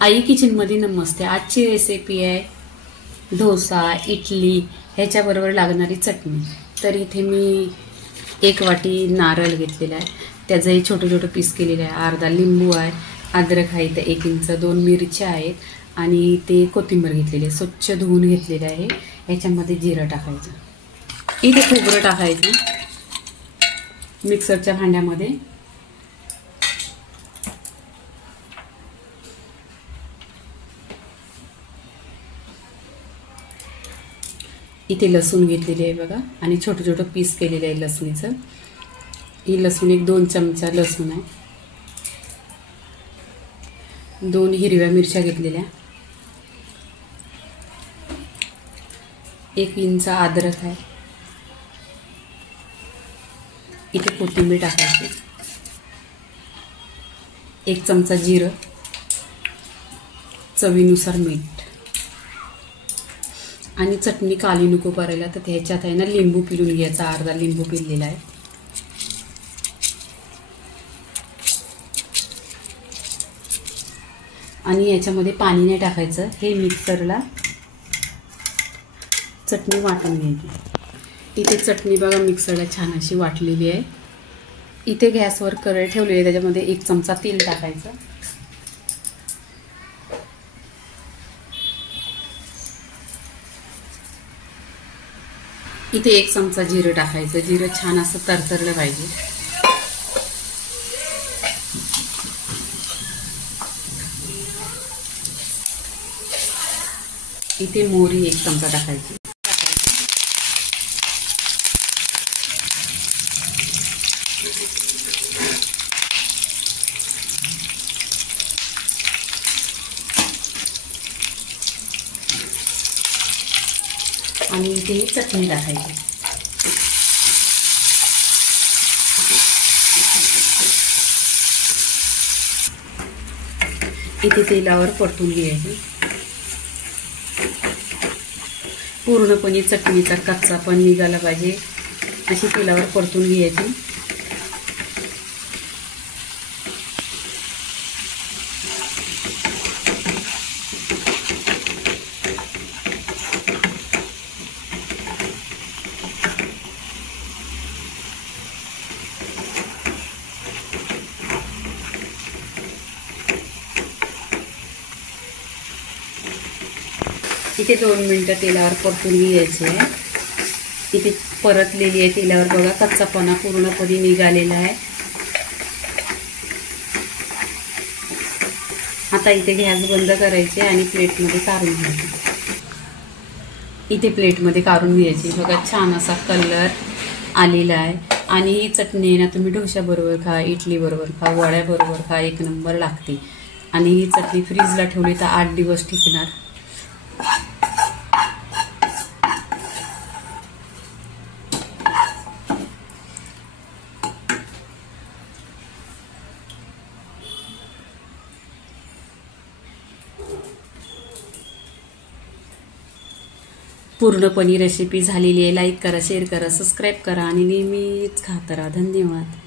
आई kitchen मध्ये नमस्ते। आजची recipe आहे डोसा, इडली ह्याच्याबरोबर लागणारी चटणी। तर इथे मी 1 वाटी नारळ घेतलेला आहे, त्याचे छोटे छोटे पीस केलेले आहे, अर्धा लिंबू आहे, अद्रक आहे इथे 1 इंच, 2 मिरच्या आहेत आणि ते कोथिंबीर घेतलेली आहे, स्वच्छ धुवून घेतलेले आहे। ह्याच्यामध्ये जिरं टाकायचं, इथे खोबरं टाकायचं मिक्सरच्या भांड्यामध्ये। इथे लसूण घेतलेली आहे बघा आणि छोटे छोटे पीस केलेले आहे लसूणीचं। ही लसूण 1-2 चमचा लसूण आहे, 2 हिरव्या मिरच्या घेतलेल्या, 1 इंच अद्रक आहे, इथे कोथिंबीर टाकायची, 1 चमचा जिरं, चवीनुसार मीठ आणि चटणी काली नको करायला तर त्याच्यात आहे ना लिंबू पिळून घ्यायचा, अर्धा लिंबू पिळलेला आहे। आणि याच्यामध्ये पाणी नाही टाकायचं, हे मिक्सरला चटणी वाटून घ्यायची। इथे चटणी बघा मिक्सरला छान अशी वाटलेली आहे। इथे गॅसवर कढई ठेवलेली आहे, त्याच्यामध्ये 1 चमचा तेल टाकायचं, इथे 1 चमचा जिरं टाकायचं, जिरं छान असं तरतरलं पाहिजे। इथे मोहरी 1 चमचा टाकायची, आणि इथे चटणी टाकायची। इथे तेलावर परतून घ्यायची, पूर्णपणे चटणीचा कच्चा पण निघाला पाहिजे अशी तेलावर परतून घ्यायची। इथे 2 मिनिटं तेलावर परतून घ्यायचे। इथे परतलेली आहे तेलावर बघा, कच्चापणा पूर्णपणे निघालेला आहे। आता इथे गॅस बंद करायचे आणि प्लेटमध्ये काढून घ्यायचे। इथे प्लेटमध्ये काढून घ्यायची बघा, छान असा कलर आलेला आहे। आणि ही चटणी ना तुम्ही डोश्याबरोबर खा, इडली बरोबर खा, वड्याबरोबर खा, 1 नंबर लागते। आणि ही चटणी फ्रीजला ठेवली तर 8 दिवस टिकणार। पूर्णपणे रेसिपी झालेली आहे। लाईक करा, शेअर करा, सबस्क्राईब करा आणि नेहमीच खात राहा। धन्यवाद।